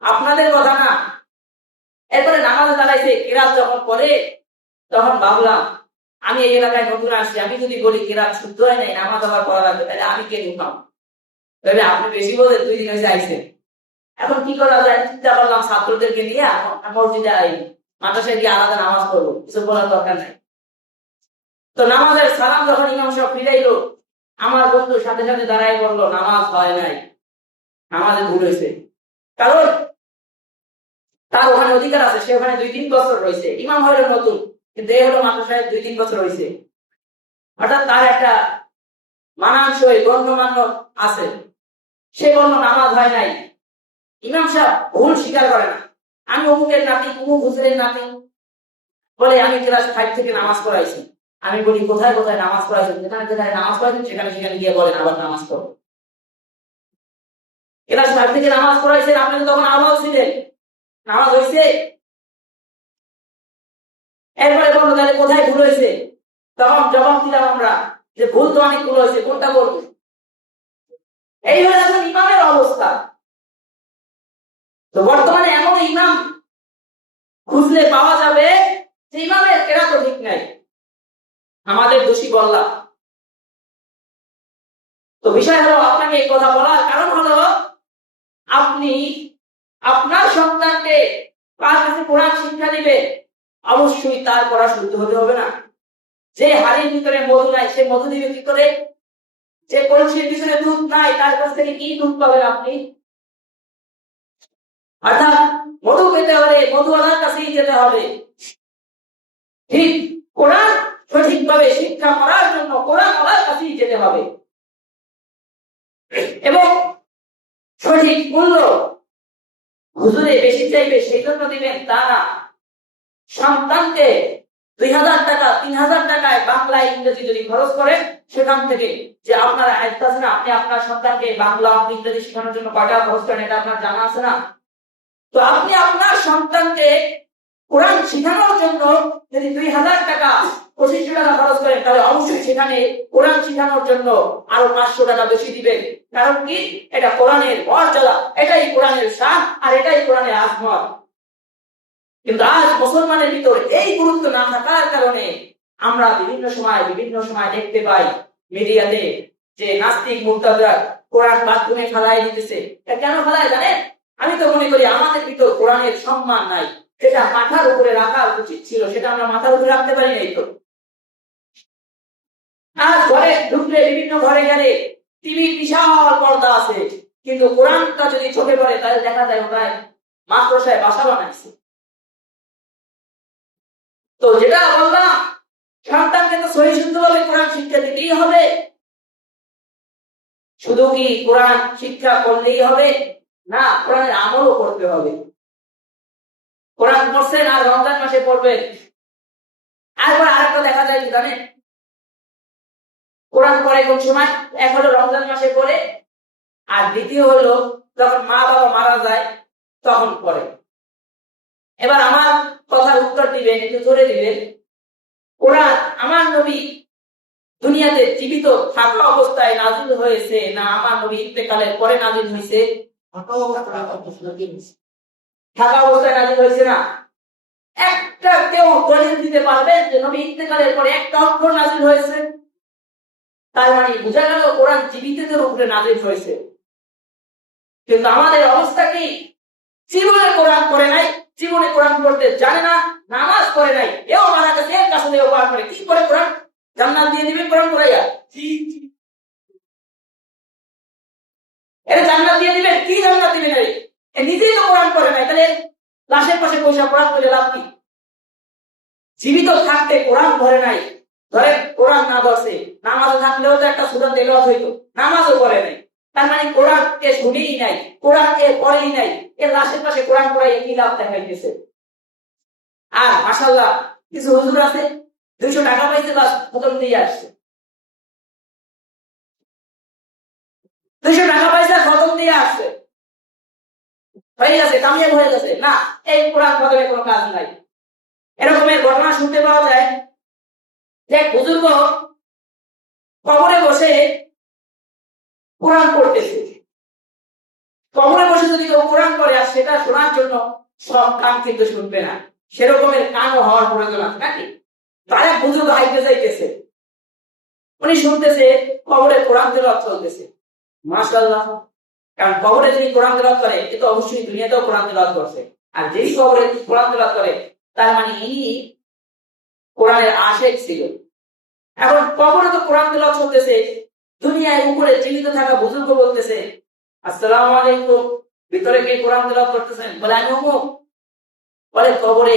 আপনাদের কথা না। এরপরে নামাজ দাঁড়াইছে, কিরাত যখন পড়ে তখন ভাবলাম আমি এই এলাকায় নতুন আসছি, আমি যদি বলি কিরাত শুদ্ধ হয় নাই, নামাজ আবার পড়া লাগবে, তাহলে আমি কে ঢুকলাম? তবে আপনি বেশি বলে 2 দিন হয়েছে আইসেন, এখন কি করা যায়? চিন্তা করলাম ছাত্রদেরকে নিয়ে মসজিদে আই, মাদ্রাসায় গিয়ে আলাদা নামাজ পড়বো, কিছু বলার দরকার নাই। তো নামাজের সালাম যখন ইমাম সাহেব ফিরাইলো, আমার বন্ধু সাথে সাথে দাঁড়াই বললো নামাজ হয় নাই, নামাজে ভুল হয়েছে। কারণ তার ওখানে অধিকার আছে, সে ওখানে 2-3 বছর রয়েছে, ইমাম হইল নতুন, কিন্তু এই হলো মাদ্রাসায় 2-3 বছর হয়েছে, অর্থাৎ তার একটা মানানসই গণ্যমান্য আছে। সে বলল নামাজ হয় নাই। ইমাম সাহেব ভুল স্বীকার করে না, আমি অমুকের নাতি, অমুক হুজুরের নাতি, বলে আমি ক্লাস 5 থেকে নামাজ পড়াইছি। আমি বলি কোথায় কোথায় নামাজ পড়াইছেন? যেখানে যেখানে নামাজ পড়াইছেন সেখানে সেখানে গিয়ে বলেন আবার নামাজ পড়ো। ক্লাস 5 থেকে নামাজ পড়াইছেন, আপনি তো তখন আবাও ছিলেন, নামাজ হয়েছে? এরপরে বললো তাহলে কোথায় ভুল হয়েছে? তখন জবাব দিলাম আমরা যে ভুল তো অনেক ভুল হয়েছে, কোনটা বলবো? এই হলো এখন ইমামের অবস্থা। তো বর্তমানে এমন ইমাম খুঁজলে পাওয়া যাবে যে ইমামের কেরাত ঠিক নাই, আমাদের দোষী বললাম। তো বিষয় হলো আপনাকে এই কথা বলার কারণ হলো আপনি আপনার সন্তানকে কার কাছে কোরআন শিক্ষা দিবে, অবশ্যই তার পড়া শুদ্ধ হতে হবে না। যে হাড়ির ভিতরে মধু নাই সে মধু দিবে কি করে? যে কলসির ভিতরে দুধ নাই তার কাছ থেকে কি দুধ পাবেন আপনি? অর্থাৎ মধু পেতে হলে মধুওয়ালার কাছেই যেতে হবে। ঠিক কোরআন সঠিকভাবে শিক্ষা করার জন্য কোরআনওয়ালার কাছেই যেতে হবে, এবং সঠিক মূল্য হুজুরে বেশি চাইবে সেই জন্য দিবেন তা না। সন্তানকে 2000 টাকা 3000 টাকায় বাংলা ইংরেজি যদি খরচ করেন, সেখান থেকে যে আপনার আয়ত্ত আছে না, আপনি আপনার সন্তানকে বাংলা ইংরেজি শেখানোর জন্য কয় টাকা খরচ করেন এটা আপনার জানা আছে না? তো আপনি আপনার সন্তানকে কোরআন শেখানোর জন্য যদি 2000 টাকা 2500 টাকা খরচ করেন, তাহলে অবশ্যই সেখানে কোরআন শেখানোর জন্য আরো 500 টাকা বেশি দিবেন। কারণ কি? এটা কোরআনের মর্যাদা, এটাই কোরআনের শান, আর এটাই কোরআনের আজমত। কিন্তু আজ মুসলমানের ভিতরে এই গুরুত্ব না থাকার কারণে আমরা বিভিন্ন সময় দেখতে পাই মিডিয়াতে যে নাস্তিক মুরতাদরা কোরআন বাথরুমে ফেলাই দিতেছে। এটা কেন ফেলায় জানেন? আমি তো মনে করি আমাদের ভিতর কোরআনের সম্মান নাই, সেটা মাথার উপরে রাখা উচিত ছিল, সেটা আমরা মাথার উপরে রাখতে পারি নাই। তো আজ ঘরে ঢুকলে, বিভিন্ন ঘরে গেলে টিভির বিশাল পর্দা আছে, কিন্তু কোরআনটা যদি চোখে পড়ে তাহলে দেখা যায় ওটায় মাদ্রাসায় বাসা বানাইছে। তো যেটা বললাম, সন্তানকে তো সহি শুদ্ধভাবে কোরআন শিক্ষা দিতেই হবে। শুধু কি কোরআন শিক্ষা করলেই হবে? না, কোরআনের আমলও করতে হবে। কোরআন পড়ছেন আর রমজান মাসে পড়বেন। আরেকবার আরেকটা দেখা যায় কি জানেন? কোরআন পড়ে কোন সময়? এক হলো রমজান মাসে পড়ে, আর দ্বিতীয় হলো যখন মা বাবা মারা যায় তখন পড়ে। এবার আমার কথার উত্তর দিবেন, একটু ধরে দিবেন। কোরআন আমার নবী দুনিয়াতে জীবিত থাকা অবস্থায় নাযিল হয়েছে, না আমার নবী ইন্তেকালের পরে নাযিল হয়েছে? থাকা অবস্থায় নাযিল হয়েছে না? একটা কেউ দলিল দিতে পারবেন যে নবী ইন্তেকালের পরে একটা অক্ষর নাযিল হয়েছে? তার মানে বোঝা গেল কোরআন জীবিতদের উপরে নাযিল হয়েছে। কিন্তু আমাদের অবস্থা কি? জীবনে কোরআন পড়ে নাই, জীবনে কোরআন পড়তে জানে না, নামাজ পড়ে নাই, এও মারা গেছে, এর কাছে ব্যবহার করে কি করে কোরআন জান্নাত দিয়ে দিবেন? কোরআন পড়াইয়া এর জান্নাত দিয়ে দিবেন? কি জান্নাত দিবেন? এ নিজেই তো কোরআন পড়ে নাই, তাহলে লাশের পাশে পয়সা কোরআন করে লাভ কি? জীবিত থাকতে কোরআন পড়ে নাই, ধরে কোরআন না ধরছে, নামাজে থাকলেও তো একটা সূরা তেলাওয়াত হইতো, নামাজও পড়ে নাই, তার মানে কোরআন কে শুনেই নাই, কোরআন কে পড়েই নাই, এর লাশের পাশে কোরআন পড়াই কি লাভ দেখাইতেছে? আর মাশাআল্লাহ কিছু হুজুর আছে 200 টাকা পাইছে বাস খতম দিয়ে আসছে, 200 টাকা পাইছে খতম দিয়ে আসছে, হয়ে গেছে, কামিয়াব হয়ে গেছে। না, এই কোরআন খতমে কোনো কাজ নাই। এরকমের ঘটনা শুনতে পাওয়া যায় যে বুজুর্গ কবরে বসে কোরআন পড়তেছে। কবরে বসে যদি কেউ কোরআন পড়ে আর সেটা শোনার জন্য সব কান কিন্তু শুনবে না, সেরকমের কানও হওয়ার প্রয়োজন আছে নাকি? তারা বুজুর্গ হাইতে যাইতেছে, উনি শুনতেছে কবরে কোরআন তেলাওয়াত চলতেছে, মাশাআল্লাহ। কারণ কবরে যিনি কোরআন তেলাওয়াত করে এ তো অবশ্যই দুনিয়াতেও কোরআন তেলাওয়াত করছে, আর যেই কবরে কোরআন তেলাওয়াত করে তার মানে ইনি কোরআনের আশিক ছিল। এখন কবরে তো কোরআন তেলাওয়াত চলতেছে, দুনিয়ায় উপরে জীবিত থাকা বুজুর্গ বলতেছে আসসালামু আলাইকুম, ভিতরে কে কোরআন তেলাওয়াত করতেছেন? বলে আমি অমুক। বলে কবরে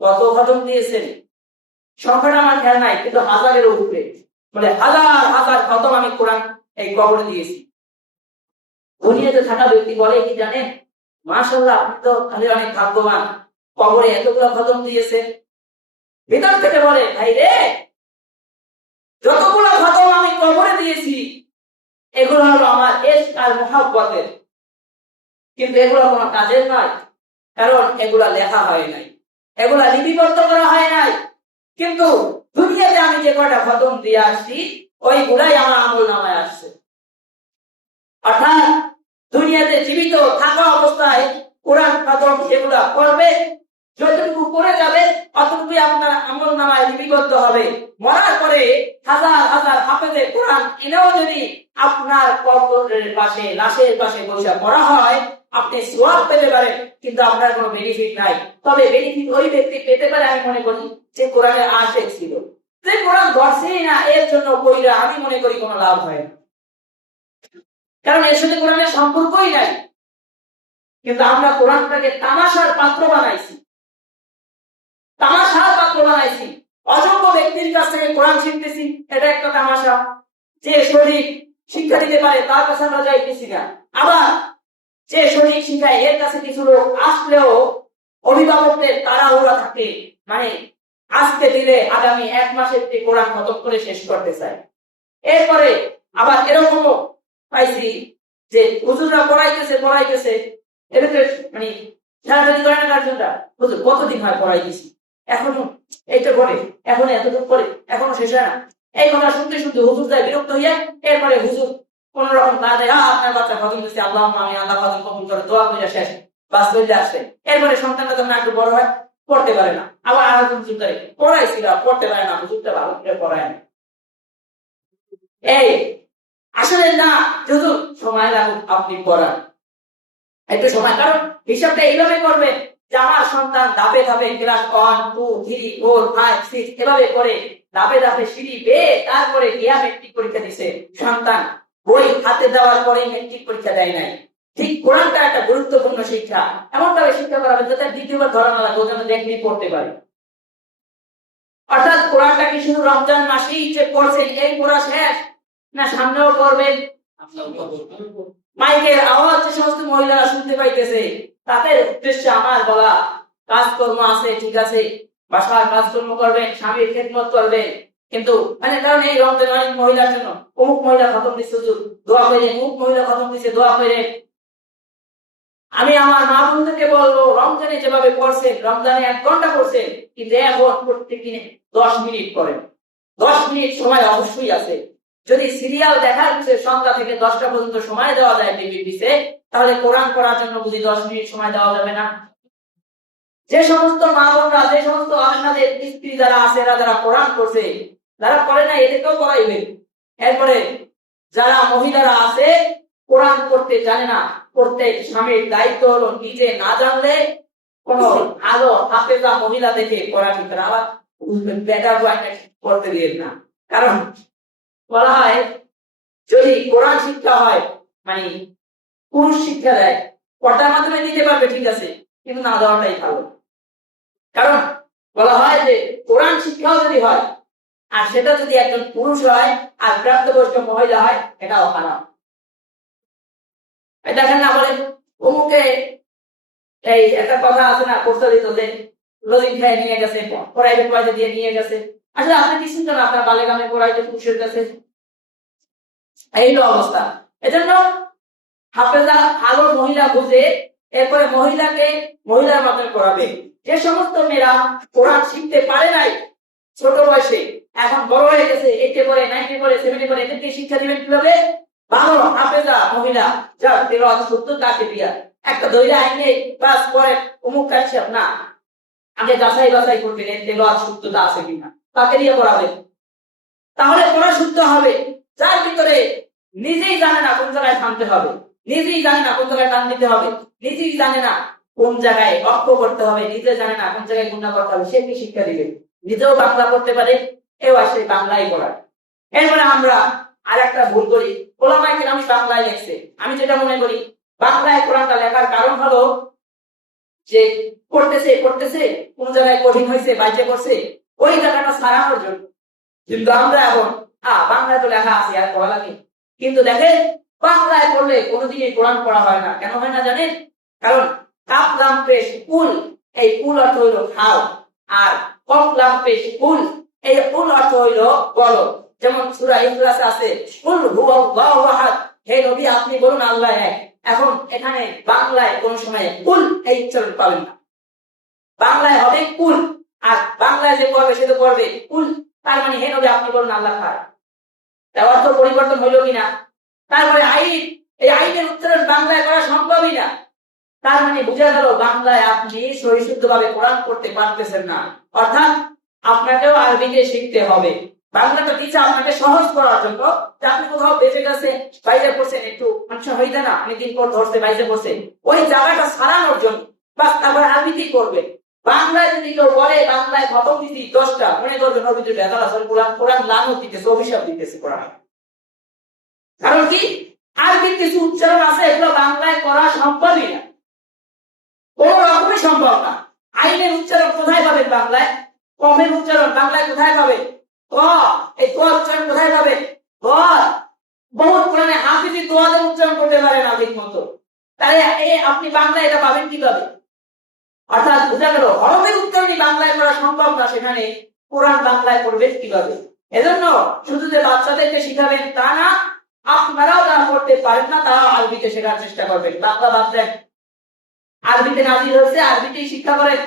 কত খতম দিয়েছেন? সংখ্যাটা আমার খেয়াল নাই, কিন্তু হাজারের উপরে। বলে হাজার হাজার খতম আমি কোরআন এই কবরে দিয়েছি। দুনিয়াতে থাকা ব্যক্তি বলে কি জানেন, মাশাআল্লাহ আপনি তো তাহলে অনেক ভাগ্যবান, কবরে এতগুলো খতম দিয়েছেন। ভিতর থেকে বলে ভাই রে, যতগুলো খতম আমি কবরে দিয়েছি এগুলো হলো আমার ইশক আর মুহাব্বতের, কিন্তু এগুলো কোনো কাজের নয়, কারণ এগুলা লেখা হয় নাই, এগুলা লিপিবদ্ধ করা হয় নাই। কিন্তু দুনিয়াতে আমি যে কয়টা খতম দিয়ে আসছি ওইগুলাই আমার আমলনামায় আসছে। অর্থাৎ দুনিয়াতে জীবিত থাকা অবস্থায় কোরআন খতম এগুলা করবে, যতটুকু করে যাবে অতটুকুই আপনার আমলনামায় লিপিবদ্ধ হবে। মরার পরে হাজার হাজার হাফেজে কোরআন এনেও যদি আপনার কবরের পাশে লাশের পাশে বসে পড়া হয় আপনি সওয়াব পেতে পারেন, কিন্তু আপনার কোনো বেনিফিট নাই। তবে বেনিফিট ওই ব্যক্তি পেতে পারে আমি মনে করি যে কোরআনের আশিক ছিল, যে কোরআন ধরছেই না এর জন্য কইরা আমি মনে করি কোনো লাভ হয় না, কারণ এর সাথে কোরআনের সম্পর্কই নাই। কিন্তু আমরা কোরআনটাকে তামাশার পাত্র বানাইছি, তামাশার পাত্র বানাইছি। অযোগ্য ব্যক্তির কাছ থেকে কোরআন শিখতেছি, এটা একটা তামাশা। যে সঠিক শিক্ষা দিতে পারে তার কাছে আমরা যাইতেছি না, আবার যে সঠিক শিক্ষায় এর কাছে কিছু লোক আসলেও অভিভাবকদের তাড়াহুড়া থাকে, মানে আজকে দিলে আগামী 1 মাসের কোরআন খতম করে শেষ করতে চায়। এরপরে আবার এরকমও পাইছি যে হুজুররা পড়াইতেছে এদের মানে সারাদিন করে না গার্জেনরা, হুজুর কতদিন হয় পড়াইতেছি, এখনো এইটা করে, এখন এতটুকু করে, এখনো শেষ হয় না। এই কথা শুনতে শুনতে হুজুর যায় বিরক্ত হইয়া, এরপরে হুজুর কোন রকম না দেয় আপনার বাচ্চা খতম দিচ্ছে, আল্লাহ আমি আল্লাহ খতম কবুল করে দোয়া করে শেষ, বাস চলে আসছে। এরপরে সন্তানটা যখন একটু বড় হয় পড়তে পারে না, আবার আরেকজন হুজুর করে পড়াইছিল পড়তে পারে না, হুজুরটা ভালো করে পড়ায় না। এই আসলে না হুজুর সময় লাগুক, আপনি পড়ান একটু সময়, কারণ হিসাবটা এইভাবে করবেন যে আমার সন্তান ধাপে ধাপে ক্লাস 1 2 3 4 5 6 এভাবে করে ধাপে ধাপে সিঁড়ি বেয়ে তারপরে গিয়া মেট্রিক পরীক্ষা দিছে। সন্তান বই হাতে দেওয়ার পরে মেট্রিক পরীক্ষা দেয় নাই। ঠিক কোরআনটা একটা গুরুত্বপূর্ণ শিক্ষা, এমন ভাবে শিক্ষা করাবে যাতে দ্বিতীয়বার ধরা না লাগে, যেন দেখলেই পড়তে পারে। অর্থাৎ কোরআনটা কি শুধু রমজান মাসেই যে পড়ছেন এই পড়া শেষ, না সামনেও পড়বেন? মাইকের আওয়াজ যে সমস্ত মহিলারা শুনতে পাইতেছে তাদের উদ্দেশ্যে আমার বলা, কাজকর্ম আছে ঠিক আছে, বাসার কাজকর্ম করবেন, স্বামীর খেদমত করবেন, কিন্তু মানে কারণ এই রমজান অনেক মহিলার জন্য অমুক মহিলা খতম দিচ্ছে দোয়া করে, অমুক মহিলা খতম দিচ্ছে দোয়া করে। আমি আমার মা বোনদেরকে বলবো রমজানে যেভাবে পড়ছেন, রমজানে 1 ঘন্টা পড়ছেন, কিন্তু এখন প্রত্যেকদিন 10 মিনিট করেন। 10 মিনিট সময় অবশ্যই আছে। যদি সিরিয়াল দেখার পিছিয়ে সন্ধ্যা থেকে 10টা পর্যন্ত সময় দেওয়া যায় টিভির পিছে, তাহলে কোরআন পড়ার জন্য বুঝি 10 মিনিট সময় দেওয়া যাবে না? যে সমস্ত মা বোনরা, যে সমস্ত আপনাদের স্ত্রী যারা আছে এরা যারা কোরআন করছে, যারা পড়ে না এদেরকেও পড়াইবেন। এরপরে যারা মহিলারা আছে কোরআন পড়তে জানে না, প্রত্যেক স্বামীর দায়িত্ব হলো নিজে না জানলে কোন আলো হাফেজা মহিলা দেখে পড়া ঠিক না, আবার বেটার বয়টা করতে দিয়ে না। কারণ বলা হয় যদি কোরআন শিক্ষা হয় মানে পুরুষ শিক্ষা দেয়, পর্দার মাধ্যমে দিতে পারবে ঠিক আছে, কিন্তু না দেওয়াটাই ভালো। কারণ বলা হয় যে কোরআন শিক্ষাও যদি হয় আর সেটা যদি একজন পুরুষ হয় আর প্রাপ্তবয়স্ক মহিলা হয়, এটাও হারাম। দেখেন না, বলে অমুকে এই একটা কথা আছে না, প্রস্তাবিত যে লজিং খাই নিয়ে গেছে, প্রাইভেট পয়সা দিয়ে নিয়ে গেছে। আসলে আপনি কি চিন্তা না, আপনার বালেগামে পড়াইতে পুরুষের কাছে এই অবস্থা। এজন্য হাফেজা আলো মহিলা বুঝে এরপরে মহিলাকে মহিলার মাধ্যমে পড়াবে। যে সমস্ত মেয়েরা কোরআন শিখতে পারে নাই ছোট বয়সে, এখন বড় হয়ে গেছে, 8 পরে 9 পরে 7 পরে, এদেরকে শিক্ষা দিবেন কিভাবে? ভালো হাফেজা মহিলা যা তেলাওয়াত শুদ্ধ তাকে দিয়া একটা দইরা আইনে বাস পরে অমুক কাছে না, আগে যাচাই বাছাই করবেন এর তেলাওয়াত শুদ্ধতা আছে কিনা, তাকে দিয়ে পড়াবেন। তাহলে পড়া শুদ্ধ হবে। যার ভিতরে নিজেই জানে না কোন জায়গায় থামতে হবে, নিজেই জানে না কোন জায়গায় টান দিতে হবে, নিজেই জানে না কোন জায়গায় অক্ষ করতে হবে, নিজে জানে না কোন জায়গায় গুণা করতে হবে, সে কি শিক্ষা দিবে? নিজেও বাংলা পড়তে পারে, এও আসে বাংলাই পড়ায়। এরপরে আমরা আর একটা ভুল করি, ওলামায়ে কেরাম বাংলায় লেখছে। আমি যেটা মনে করি, বাংলায় কোরআনটা লেখার কারণ হলো যে পড়তেছে পড়তেছে কোন জায়গায় কঠিন হয়েছে, বাইরে পড়ছে, ওই জায়গাটা সারানোর জন্য। কিন্তু আমরা এখন বাংলায় তো লেখা আছে আর পড়া লাগে। কিন্তু দেখেন, বাংলায় পড়লে কোনোদিনই কোরআন পড়া হয় না। কেন হয় না জানেন? কারণ কাফ লাম পেশ কুল, এই কুল অর্থ হইলো খাও, আর কফ লাম পেশ কুল, এই কুল অর্থ হইলো বলো। যেমন সূরা ইখলাসে আছে কুল হুয়াল্লাহু আহাদ, হে নবী আপনি বলুন আল্লাহ এক। এখন এখানে বাংলায় কোন সময় কুল এই উচ্চারণ পাবেন না, বাংলায় হবে কুল, আর বাংলায় যে পড়বে সে তো পড়বে কুল, তার মানে হে নবী আপনি বলুন আল্লাহ খায়। তার অর্থ পরিবর্তন হইল কিনা? তারপরে আইন, এই আইনের উচ্চারণ বাংলায় করা সম্ভবই না। তার মানে বোঝা গেল বাংলায় আপনি সহিশুদ্ধভাবে কোরআন পড়তে পারতেছেন না, অর্থাৎ আপনাকেও আরবিতে শিখতে হবে। বাংলাটা দিচ্ছে আপনাকে সহজ করার জন্য, যে আপনি কোথাও বেঁচে গেছে, বাইরে পড়ছেন, একটু মানুষ হইতে না অনেকদিন পর ধরছে বাইরে পড়ছে, ওই জায়গাটা সারানোর জন্য বাস, তারপরে আরবিতেই করবে। বাংলায় যদি কেউ বলে বাংলায় খতম দিতি 10টা, মনে করবেন ওর ভিতরে ভেজাল আছে, কোরআন লানত দিতেছে, অভিশাপ দিতেছে কোরআন। কারণ কি? আরবির কিছু উচ্চারণ আছে এগুলো বাংলায় করা সম্ভবই না, কোন রকমই সম্ভব না। আইনের উচ্চারণ কোথায় পাবেন বাংলায়? কমের উচ্চারণ বাংলায় কোথায় পাবে? ক, এই ক উচ্চারণ কোথায় পাবে? গ। বহুত কোরআনে হাফিজি দোয়াদের উচ্চারণ করতে পারে না ঠিক মতো, তাই আপনি বাংলায় এটা পাবেন কিভাবে? অর্থাৎ বোঝা গেল হরফের উচ্চারণই বাংলায় করা সম্ভব না, সেখানে কোরআন বাংলায় পড়বেন কিভাবে? এজন্য শুধু যে বাচ্চাদেরকে শিখাবেন তা না, আপনারাও যারা পড়তে পারেন না তারা আরবিতে শেখার চেষ্টা করবেন। বাংলা বাদ দেন, আরবিতে নাজিল হয়েছে আরবিতেই শিক্ষা করেন।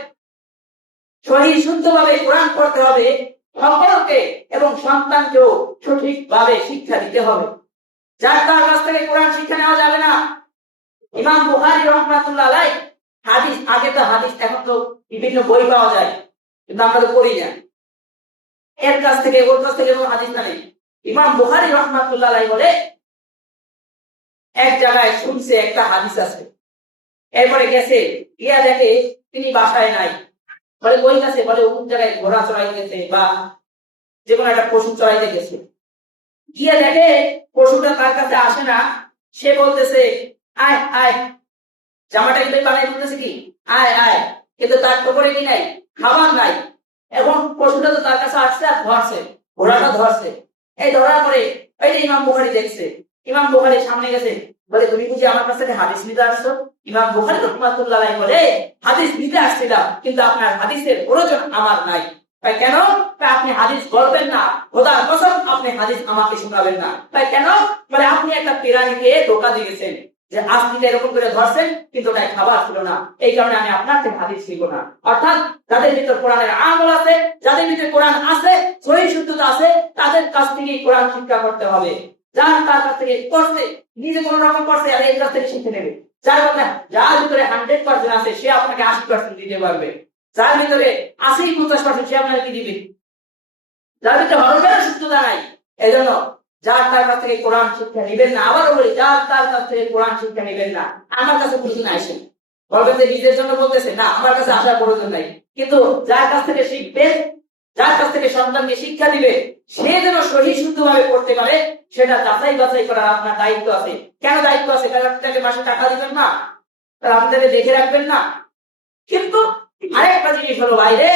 সহি শুদ্ধভাবে কোরআন পড়তে হবে সকলকে, এবং সন্তানকেও সঠিকভাবে শিক্ষা দিতে হবে। যার তার কাছ থেকে কোরআন শিক্ষা নেওয়া যাবে না। ইমাম বুখারী রাহমাতুল্লাহ আলাইহি হাদিস, আগে তো হাদিস, এখন তো বিভিন্ন বই পাওয়া যায় কিন্তু আমরা তো পড়ি না, এর কাছ থেকে ওর কাছ থেকে কোনো হাদিস নেই। ইমাম বুখারী রাহমাতুল্লাহ আলাইহি বলে এক জায়গায় শুনছে একটা হাদিস আছে, এরপরে গেছে, গিয়া দেখে তিনি বাসায় নাই। বলে কই গেছে? বলে অমুক জায়গায় ঘোড়া চড়াইতে গেছে বা যে কোনো একটা পশু চড়াইতে গেছে। গিয়ে দেখে পশুটা তার কাছে আসে না, সে বলতেছে আয় আয়, জামাটা কিন্তু বানাই বলতেছে কি আয় আয়, কিন্তু তার উপরে কি নাই? খাবার নাই। এখন পশুটা তো তার কাছে আসছে আর ধরছে, ঘোড়াটা ধরছে। এই ধরার পরে ওই যে ইমাম বুখারী দেখছে, ইমাম বুখারী সামনে গেছে, বলে তুমি বুঝি আমার কাছ থেকে হাদিস নিতে আসছো? ইমাম বুখারী রাহমাতুল্লাহ আলাইহি বলে হাদিস নিতে আসছিলাম, কিন্তু আপনার হাদিসের প্রয়োজন আমার নাই। তাই কেন? আপনি হাদিস বলবেন না, খোদার কসম আপনি হাদিস আমাকে শোনাবেন না। তাই কেন? বলে আপনি একটা প্রাণীকে ধোঁকা দিয়েছেন, যে আজকে এরকম করে ধরছেন কিন্তু তাই খাবার ছিল না, এই কারণে আমি আপনার থেকে হাদিস নিব না। অর্থাৎ যাদের ভিতর কোরআনের আমল আছে, যাদের ভিতরে কোরআন আছে, সহিহ শুদ্ধতা আছে, তাদের কাছ থেকে কোরআন শিক্ষা করতে হবে। যার তার কাছ থেকে করছে, নিজে কোন রকম করছে, আর এর কাছ থেকে শিখে নেবে। যার ভিতরে 100% আছে সে আপনাকে 80% দিতে পারবে, যার ভিতরে 80-50% সে আপনাকে কি দিবে? যার ভিতরে হরফের শুদ্ধতা নাই। এজন্য যার তার কাছ থেকে কোরআন শিক্ষা নেবেন না। আবারও বলি, যার তার কাছ থেকে কোরআন শিক্ষা নেবেন না। আমার কাছে প্রয়োজন আসেন, বলবেন যে নিজের জন্য বলতেছে, না আমার কাছে আসার প্রয়োজন নাই, কিন্তু যার কাছ থেকে শিখবে, যার কাছ থেকে সন্তানকে শিক্ষা দিবে, সে যেন সহি শুদ্ধভাবে পড়তে পারে সেটা যাচাই বাছাই করার আপনার দায়িত্ব আছে। কেন দায়িত্ব আছে? কারণ আপনাকে মাসে টাকা দিবেন না, তারা আপনাকে দেখে রাখবেন না। কিন্তু আরেকটা জিনিস হলো বাইরে,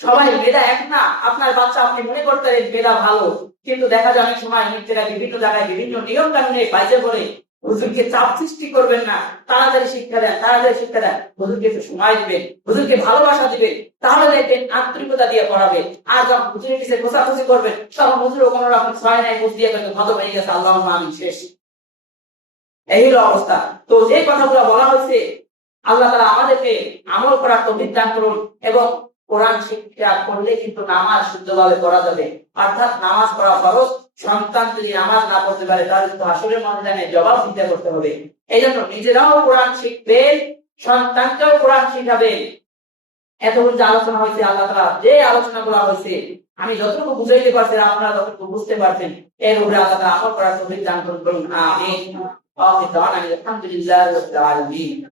সবাই মেধা এক না। আপনার বাচ্চা আপনি মনে করতে পারেন মেধা ভালো, কিন্তু দেখা যায় অনেক সময় নিজেরা বিভিন্ন জায়গায় বিভিন্ন নিয়ম কানুনে বাইরে বলে হুজুরকে চাপ সৃষ্টি করবেন না, তাড়াতাড়ি শিক্ষা দেন, তাড়াতাড়ি শিক্ষা দেন। হুজুরকে একটু সময় দিবেন, হুজুরকে ভালোবাসা দিবেন, তাহলে দেখবেন আন্তরিকতা দিয়ে পড়াবে। আর যখন হুজুরের নিচে খোঁচাখুচি করবেন, তখন হুজুরও কোনো রকম ছয় নাই বুঝ দিয়ে কত হয়ে গেছে, আল্লাহ আমি শেষ। এই হলো অবস্থা। তো যে কথাগুলো বলা হয়েছে, আল্লাহ তাআলা আমাদেরকে আমল করার তৌফিক দান করুন। এবং কোরআন শিক্ষা করলে কিন্তু নামাজ শুদ্ধভাবে পড়া যাবে, অর্থাৎ নামাজ পড়া ফরজ। সন্তান যদি নামাজ না পড়তে পারে তাহলে কিন্তু হাসরের ময়দানে জবাব দিতে করতে হবে। এই জন্য নিজেরাও কোরআন শিখবেন, সন্তানকেও কোরআন শিখাবেন। এতক্ষণ যে আলোচনা হয়েছে, আল্লাহ তাআলা যে আলোচনা করা হয়েছে, আমি যতটুকু বুঝাইতে পারছি আপনারা যতটুকু বুঝতে পারছেন, এর উপরে আল্লাহ তাআলা আমল করার তৌফিক দান করুন। আমিন। আলহামদুলিল্লাহ রাব্বিল আলামিন।